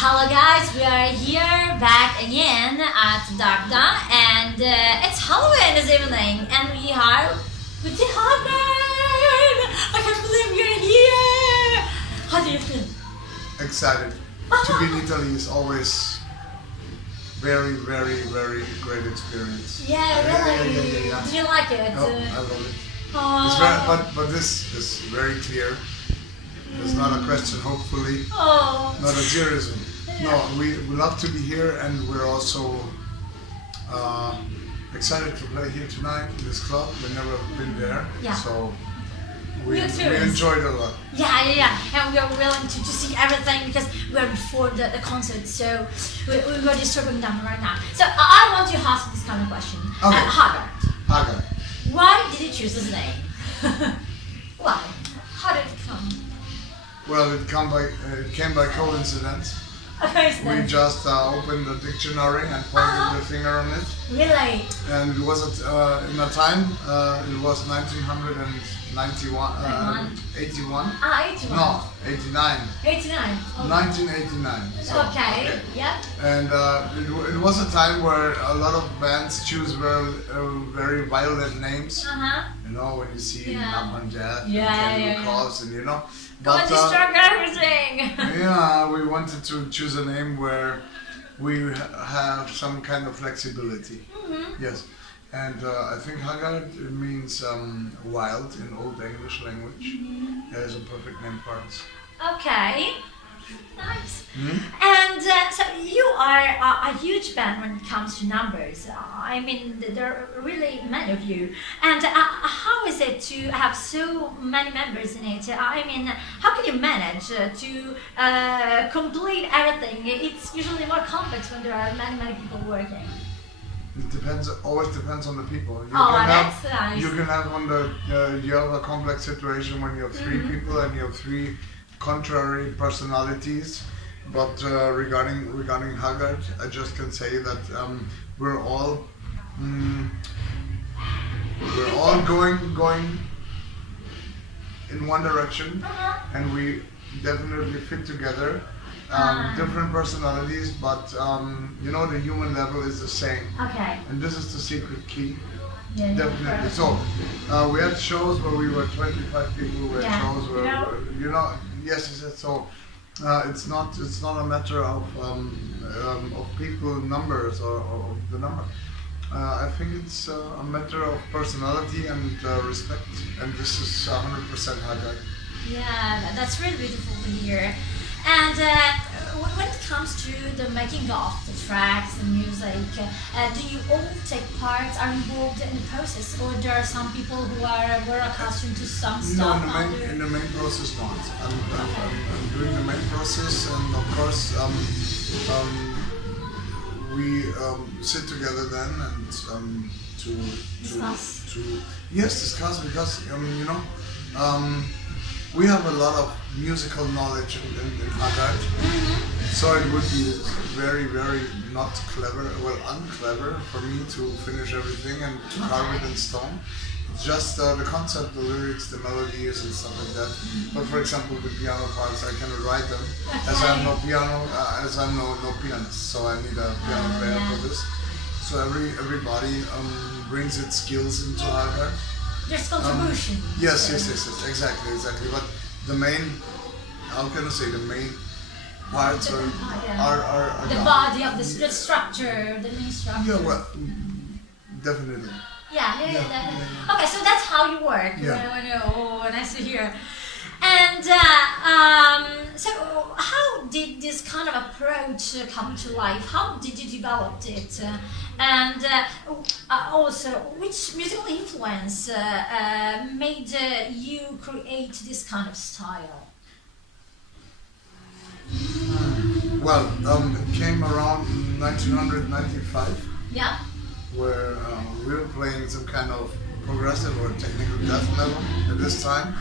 Hello guys, we are here back again at Dagda and it's Halloween this evening and we are with the Haggard! I can't believe you're here! How do you feel? Excited. To be in Italy is always very great experience. Yeah, really? Yeah. Did you like it? Oh, I love it. Oh. It's very, but this is very clear. It's not a question, hopefully. Oh. Not a zeroism. No, we love to be here and we're also excited to play here tonight in this club. We've never been there. Yeah. So we enjoyed enjoyed it a lot. Yeah. And we are willing to see everything because we are before the concert, so we're just circling down right now. So I want to ask this kind of question. Okay. Haggard. Why did you choose this name? Why? How did it come? Well, it came by coincidence. We just opened the dictionary and pointed the finger on it. Really? And it was in a time, it was 1991, 81? 81? No, 89. 89? Oh. 1989. So, okay, yeah. And it was a time where a lot of bands choose very violent names. You know, when you see Napalm Death and Cannibal Corpse and you know. But destroy everything! Yeah, we wanted to choose a name where we have some kind of flexibility. Yes, and I think Haggard means wild in Old English language. That is a perfect name for us. Okay, nice. And so you are a huge band when it comes to numbers. I mean, there are really many of you. And how is it to have so many members in it? I mean, how can you manage to complete everything? It's usually more complex when there are many people working. It depends. Always depends on the people. That's nice. You can have you have a complex situation when you have three people and you have three contrary personalities. But regarding Haggard, I just can say that we're all going in one direction, and we definitely fit together. Different personalities, but you know, the human level is the same. Okay. And this is the secret key. Yeah, definitely. So we had shows where we were 25 people. We had shows where you know, yes. So it's not a matter of people numbers or the number. I think it's a matter of personality and respect, and this is 100% Haggard. Yeah, that's really beautiful to hear. And when it comes to the making of the tracks and music, do you all take part, are involved in the process, or there are some people who are more accustomed to some stuff? No, in the main process not. I'm doing the main process, and of course we sit together then and to discuss because you know. We have a lot of musical knowledge in Haggard, so it would be very not clever, unclever for me to finish everything and to carve it in stone. It's just the concept, the lyrics, the melodies and stuff like that. But for example, the piano parts, I cannot write them as I'm no pianist, so I need a piano player for this. So everybody brings its skills into Haggard. There's contribution. Yes, exactly. But the main, how can I say, the main parts are the body of the structure, the main structure. Yeah, well, definitely. Yeah. Okay, so that's how you work. Yeah. Oh, nice to hear. And so how did this kind of approach come to life? How did you develop it? And also, which musical influence made you create this kind of style? Well, it came around 1995. Yeah. Where we were playing some kind of progressive or technical death metal at this time.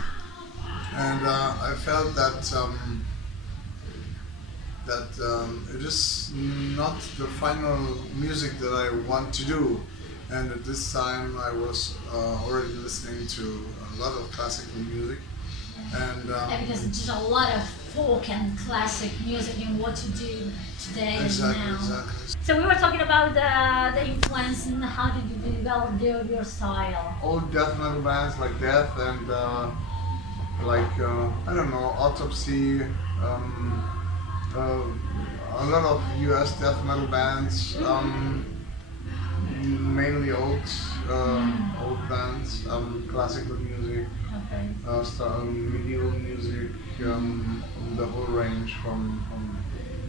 And I felt that it is not the final music that I want to do. And at this time I was already listening to a lot of classical music. And because there's a lot of folk and classic music and what you do today Exactly, and now. exactly. So we were talking about the influence and how did you develop your style? Old death metal bands like Death and I don't know, Autopsy, a lot of US death metal bands, mainly old bands, classical music, Okay. medieval music, the whole range from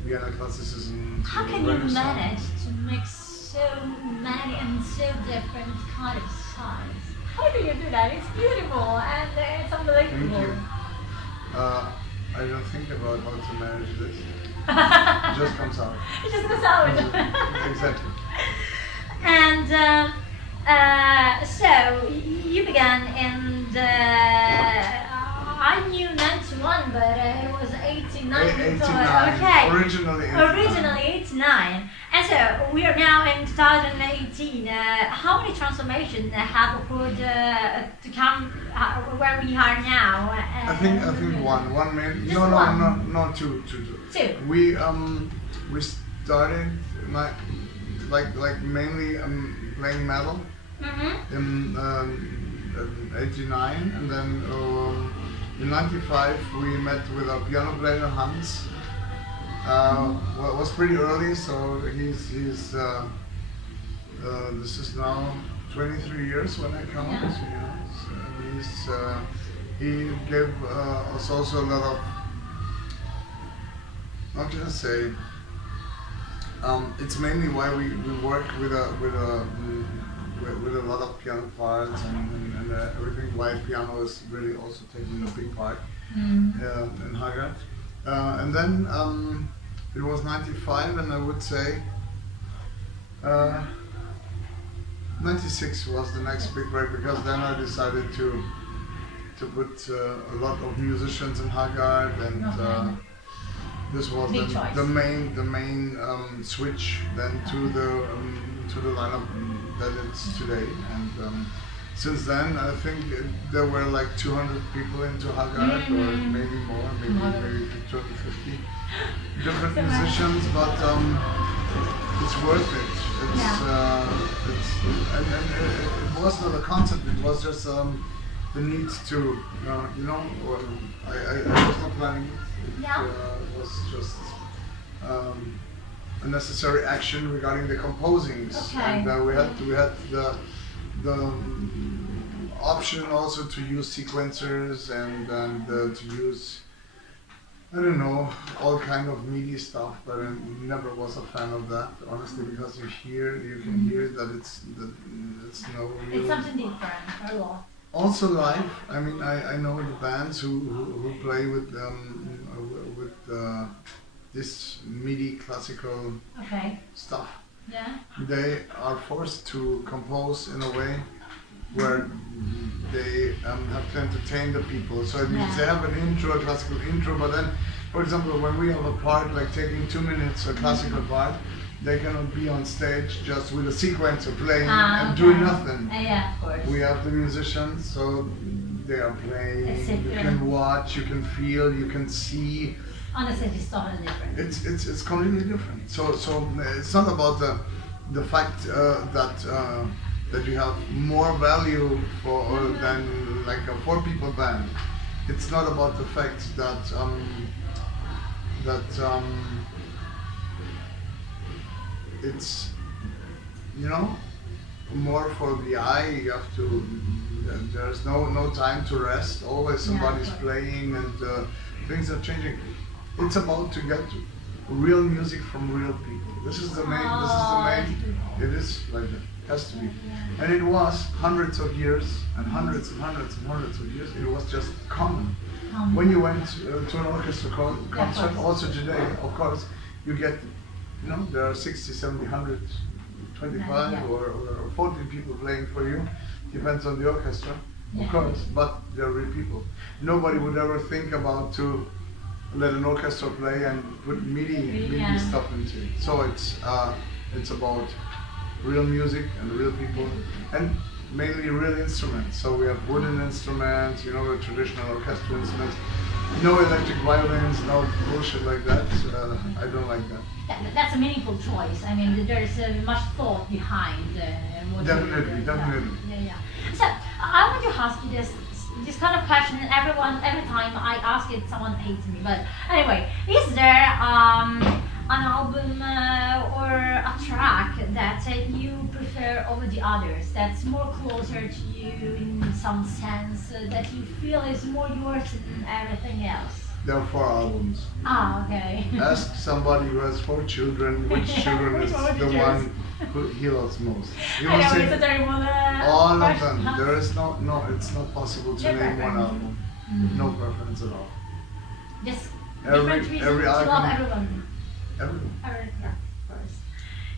Vienna classicism to How can you Renaissance. manage to mix so many and so different kind of styles? How do you do that? It's beautiful and it's unbelievable. Thank you. I don't think about how to manage this. It just comes out. It just goes out. Exactly. And so you began in I knew 91, but it was 89. 89. Okay. Originally 89. Originally 89. And so we are now in 2018. How many transformations have occurred to come where we are now? I think one. One main. Just No, one. no, two. Two. We started like mainly playing metal Mm-hmm. in 89, and then in 95 we met with our piano player Hans. Well, it was pretty early, so he's this is now 23 years when I count. Yeah. You know, so he gave us also a lot of, how can I say, it's mainly why we work with a lot of piano parts and everything. Why piano is really also taking a big part in Haggard. And then it was 95, and I would say 96 was the next big break, because then I decided to put a lot of musicians in Haggard, and this was Big the main switch then to the lineup that it's today. And since then, I think there were like 200 people into Haggard, or maybe more, maybe 250 different musicians, but it's worth it. It was not a concept, it was just the need to, I was not planning it. It was just a necessary action regarding the composings. Okay. And we had the option also to use sequencers and to use, I don't know, all kind of MIDI stuff, but I never was a fan of that, honestly, because you can hear that it's no real. It's something different, a lot. Also live, I mean, I know the bands who play with this MIDI classical stuff. Yeah. They are forced to compose in a way where they have to entertain the people. So it means they have an intro, a classical intro, but then, for example, when we have a part like taking 2 minutes, a classical part, they cannot be on stage just with a sequencer playing and doing nothing. Yeah, of course. We have the musicians, so they are playing, you different. can watch, you can feel, you can see. Honestly, it's totally different. It's completely different. So it's not about the fact that you have more value than like a 4-people band. It's not about the fact that it's, you know, more for the eye. You have to. There's no time to rest. Always somebody's playing, and things are changing. It's about to get real music from real people. This is the main. It is like that. Has to be. And it was hundreds of years and hundreds and hundreds and hundreds of years. It was just common. When you went to an orchestra concert, also today, of course, you get, you know, there are 60, 70, 100, 25 or 40 people playing for you. Depends on the orchestra, of course, but they're real people. Nobody would ever think about to let an orchestra play and put MIDI stuff into it. So it's about real music and real people, and mainly real instruments. So we have wooden instruments, you know, the traditional orchestral instruments, no electric violins, no bullshit like that. I don't like that. That's a meaningful choice. I mean, there's much thought behind what Definitely, definitely. Yeah. So I want to ask you this kind of question. Every time I ask it, someone hates me. But anyway, is there an album or a track that you prefer over the others? That's more closer to you in some sense, that you feel is more yours than everything else? There are 4 albums. Ah, okay. Ask somebody who has 4 children which children is the one who he loves most. You I will know, say it's a terrible all of question. them. There is no, it's not possible to No name one preference. album. No preference at all. Just Every- different reasons every to love album- everyone. Everyone. Yeah, of course.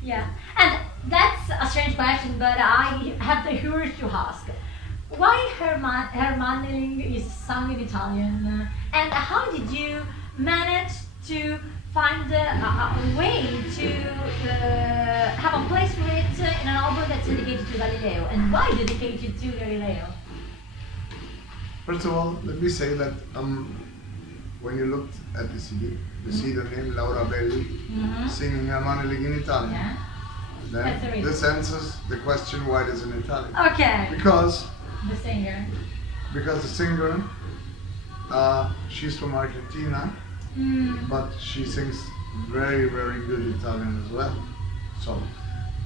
Yeah, and that's a strange question, but I have the urge to ask. Why Hermanling is sung in Italian? And how did you manage to find a way to have a place for it in an album that's dedicated to Galileo? And why dedicated to Galileo? First of all, let me say that when you looked at the CD, you see the name Laura Belli singing Hermanling in Italian. Yeah. That's the Then reason. this answers the question why it is in Italian. Okay. Because The singer. the singer, she's from Argentina, but she sings very, very good Italian as well. So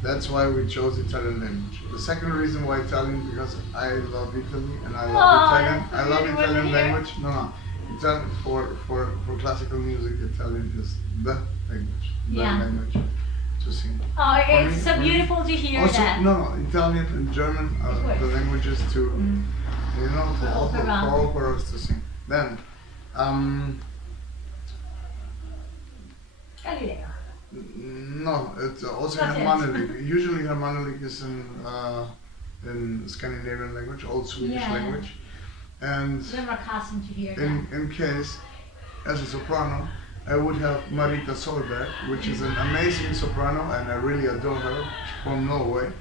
that's why we chose Italian language. The second reason why Italian, because I love Italy and I love Italian. that's I love really well Italian to hear. language. No. Italian for classical music, Italian is the language. The Yeah. language to sing. Oh, For it's me- so for me- beautiful to hear Also, that. no, Italian and German are Of course. the languages to, you know, for Opera. operas to sing. Then, Galileo. no, it's also That's it. Hermanling. Usually Hermanling is in Scandinavian language, Old Swedish Yeah. language. And We're accustomed to hear that. in case, as a soprano, I would have Marita Solberg, which is an amazing soprano, and I really adore her, from Norway.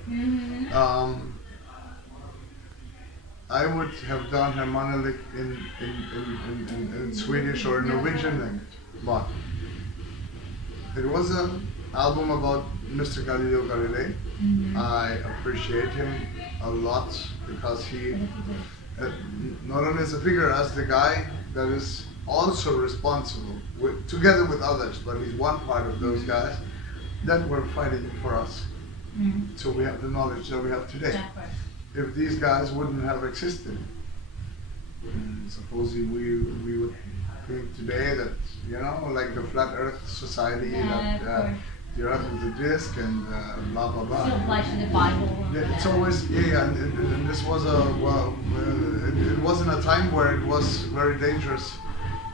I would have done Hermanling in Swedish or Norwegian language, but it was an album about Mr. Galileo Galilei. I appreciate him a lot because he, not only as a figure, as the guy that is also responsible, together with others, but he's one part of those guys that were fighting for us. So we have the knowledge that we have today. Yeah, of course. If these guys wouldn't have existed, supposedly we would think today that, you know, like the flat earth society, Yeah, that of course. the earth is a disc and blah blah blah. Still applies to the Bible. Yeah, it's always, and this was it wasn't a time where it was very dangerous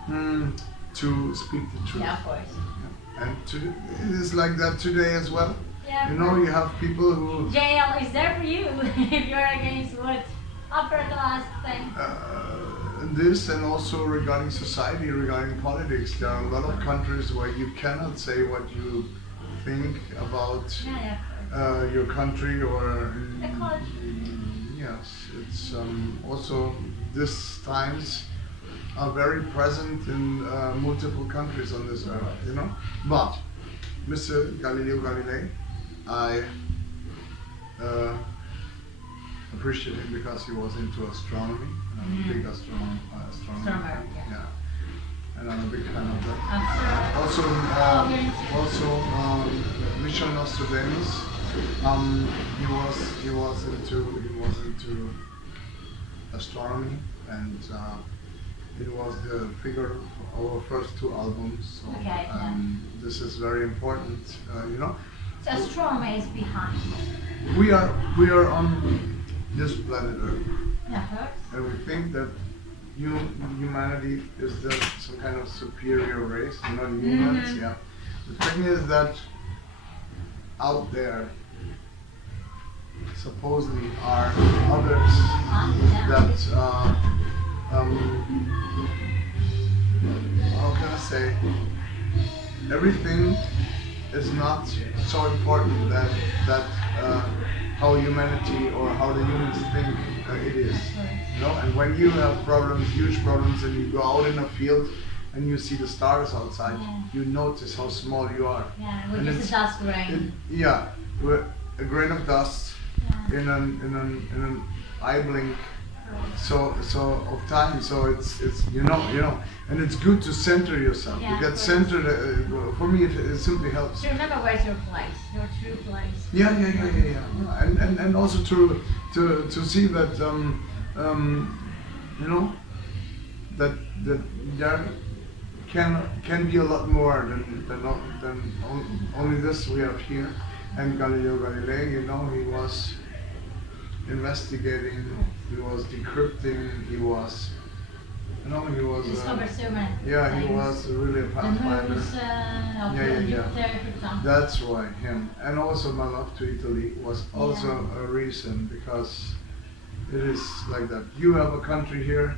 to speak the truth. Yeah, of course. Yeah. And it is like that today as well. Yeah, You know, you have people who jail is there for you if you're against what upper class thing. this, and also regarding society, regarding politics, there are a lot of countries where you cannot say what you think about Yeah. your country or The culture. yes, it's also these times are very present in multiple countries on this earth, you know. But Mr. Galileo Galilei, I appreciate him because he was into astronomy. And I'm a big astronomer. Astronomer, yeah. And I'm a big fan of that. After Also, Michel Nostradamus. He was into astronomy, and it was the figure of our first 2 albums. So Okay, yeah. this is very important, you know. So astronomy is behind. We are on this planet Earth, Yeah, first. and we think that humanity is some kind of superior race, you know, humans. Yeah. The thing is that out there supposedly are others Yeah. that how can I say, everything is not so important that how humanity or how the humans think it is. You know, and when you have problems, huge problems, and you go out in a field and you see the stars outside, you notice how small you are. Yeah, with just a dust grain. With a grain of dust in an eye blink. So of time. So it's you know, and it's good to center yourself. Yeah, you get centered. For me, it simply helps. To remember where's your place, your true place. Yeah. And also to see that you know that there can be a lot more than only this we have here. And Galileo Galilei, you know, he was investigating, he was decrypting, he was discovered so many he things. was really a pathfinder. That's why him. And also my love to Italy was also a reason, because it is like that. You have a country here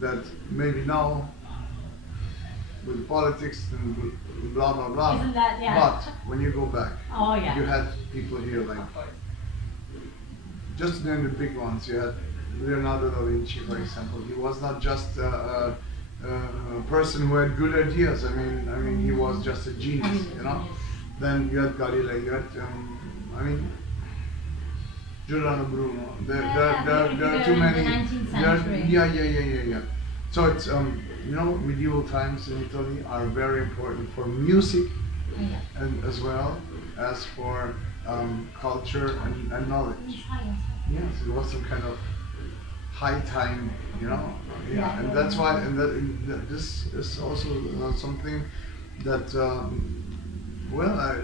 that maybe now with politics and blah blah blah. Isn't that, But when you go back, you had people here like, just name the big ones. You had Leonardo da Vinci, for example. He was not just a person who had good ideas. I mean, he was just a genius, you know. Then you had Galileo. You had, Giordano Bruno. There are too many. Yeah. So it's you know, medieval times in Italy are very important for music, and as well as for culture and knowledge. Yes, it was some kind of high time, you know. And that's why, this is also something that, well, I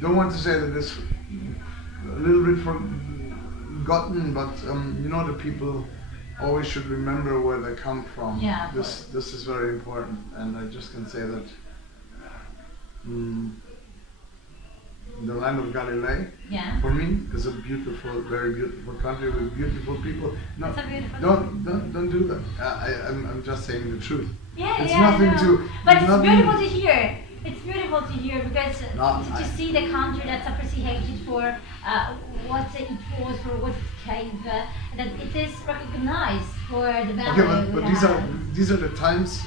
don't want to say that it's a little bit forgotten, but you know, the people always should remember where they come from. Yeah. This is very important, and I just can say that the land of Galilee, for me, is a beautiful, very beautiful country with beautiful people. No, don't do that. I'm just saying the truth. It's nothing to. But it's beautiful to hear. It's beautiful to hear, because to see the country that's appreciated for what it was, for what it gave, that it is recognized for the value. Okay, but these are the times.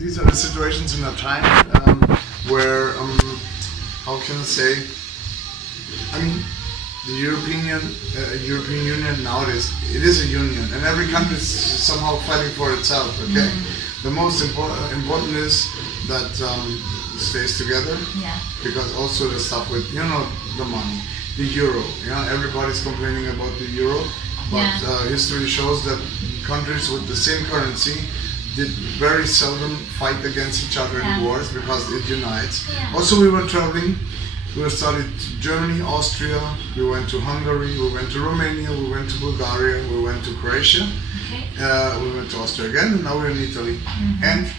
These are the situations in a time where. How can I say? I mean, the European Union nowadays, it is a union, and every country is somehow fighting for itself. Okay, the most important is that it stays together. Because also the stuff with the money, the euro. Everybody's complaining about the euro, but history shows that countries with the same currency did very seldom fight against each other in wars, because it unites. Also, we were traveling. We studied Germany, Austria. We went to Hungary. We went to Romania. We went to Bulgaria. We went to Croatia. We went to Austria again, and now we're in Italy. And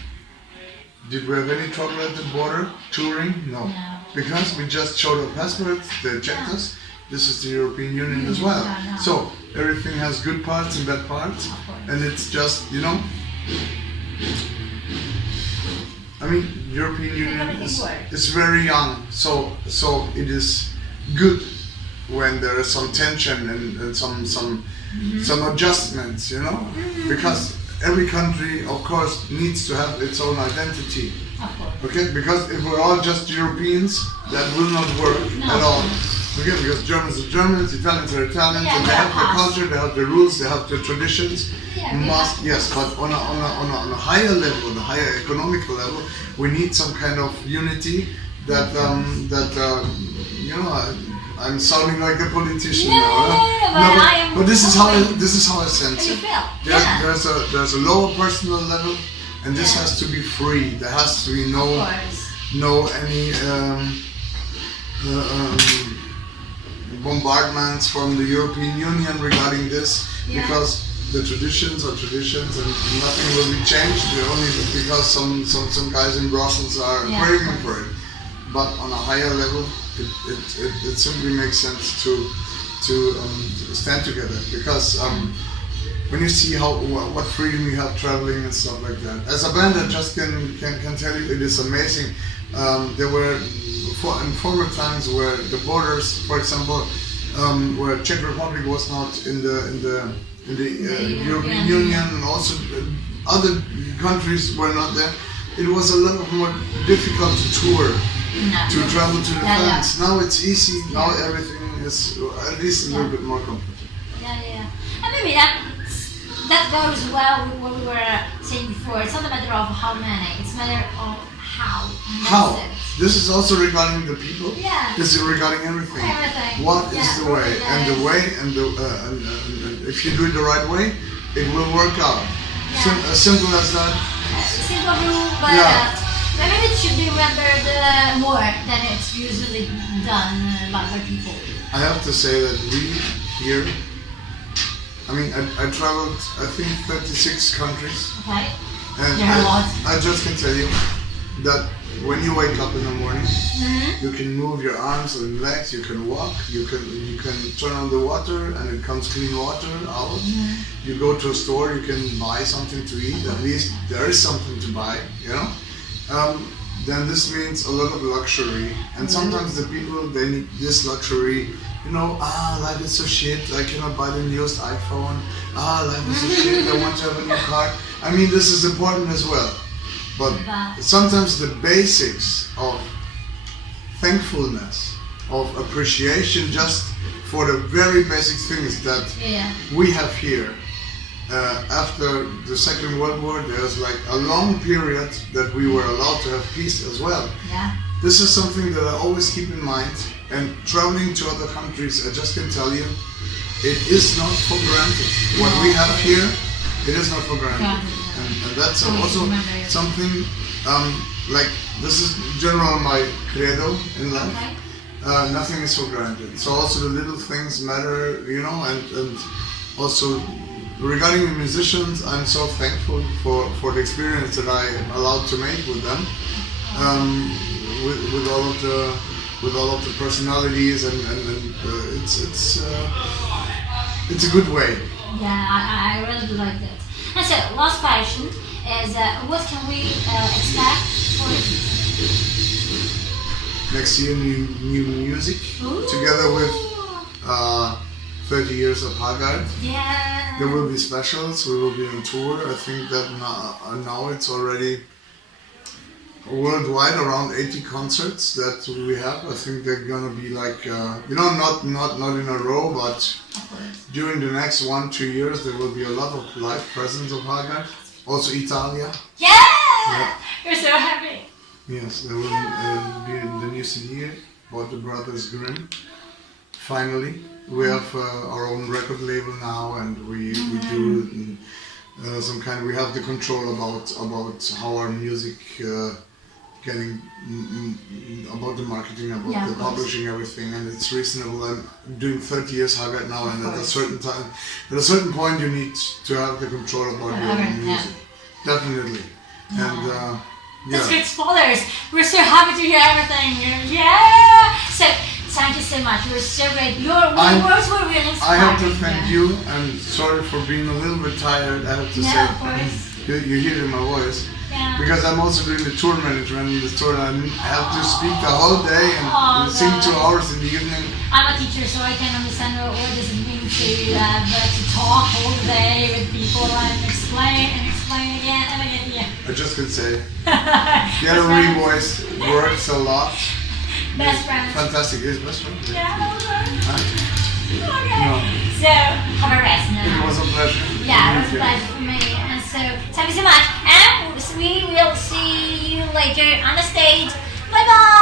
did we have any trouble at the border touring? No, because we just showed our passports. They checked us. This is the European Union as well. So everything has good parts and bad parts, and it's just I mean, European Union is very young, so it is good when there is some tension and some adjustments, because every country, of course, needs to have its own identity. Okay, because if we're all just Europeans, that will not work at all. Okay, because Germans are Germans, Italians are Italians, and they have their culture, they have their rules, they have their traditions. But on a higher level, on a higher economical level, we need some kind of unity that I'm sounding like a politician now. But this is how I sense it. There's a lower personal level, and this has to be free. There has to be no any bombardments from the European Union regarding this, because the traditions are traditions and nothing will be changed, only because some guys in Brussels are craving for it. But on a higher level, it simply makes sense to stand together, because when you see how what freedom you have traveling and stuff like that. As a band, I just can tell you it is amazing. There were in former times where the borders, for example, where Czech Republic was not in the European Union, and also other countries were not there. It was a lot more difficult to tour, to travel to the fans. Now it's easy. Now everything is at least a little bit more comfortable. Yeah. And maybe that goes well with what we were saying before. It's not a matter of how many. It's a matter of how. How? This is also regarding the people. Yeah. This is regarding everything. Everything. What is the way? And the way, and if you do it the right way, it will work out. Yeah. As simple as that. Simple rule, but maybe it should be remembered more than it's usually done by people. I have to say that we here, I mean, I traveled, I think, 36 countries. Okay. And I just can tell you that when you wake up in the morning, you can move your arms and legs, you can walk, you can turn on the water and it comes clean water out. You go to a store, you can buy something to eat, at least there is something to buy, you know? Then this means a lot of luxury, and sometimes the people, they need this luxury, you know, life is so shit, I cannot buy the newest iPhone, life is so shit, I want to have a new car. I mean, this is important as well. But sometimes the basics of thankfulness, of appreciation just for the very basic things that we have here. After the Second World War, there's like a long period that we were allowed to have peace as well. Yeah. This is something that I always keep in mind, and traveling to other countries, I just can tell you, it is not for granted. What we have here, it is not for granted. And that's also something, like, this is general my credo in life. Nothing is for granted. So also the little things matter, you know, and also regarding the musicians, I'm so thankful for the experience that I am allowed to make with them, with all of the personalities, and it's a good way. Yeah, I really do like that. And so, last question is, what can we expect for the future? Next year, new music. Ooh. Together with 30 years of Haggard. Yeah. There will be specials. We will be on tour. I think that now it's already worldwide around 80 concerts that we have. I think they're gonna be like not in a row, but during the next 1-2 years there will be a lot of live presence of Haggard. Also Italia. Yeah! You're so happy. Yes, there will be the new CD about the Brothers Grimm. Finally, we have our own record label now, and we do some kind. We have the control about how our music getting about the marketing, about the publishing, everything, and it's reasonable. I'm doing 30 years Haggard now, and at a certain point, you need to have the control about your own music. Definitely, and. That's good spoilers. We're so happy to hear everything. Yeah. So thank you so much. You were so great. Your words were really inspiring. I have to thank you, and sorry for being a little bit tired. I have to say, of course. You hear it in my voice. Yeah. Because I'm also doing the tour management in the tour, and I have to speak the whole day and sing 2 hours in the evening. I'm a teacher, so I can understand what does it mean to talk all day with people and explain again and again. Yeah. I just can say, Galileo voice works a lot. Best friend. Fantastic. Is best friend? Yeah, that was right. Okay. No. So, have a rest now. It was a pleasure. Yeah, it was a pleasure for me. And so, thank you so much. And we will see you later on the stage. Bye bye.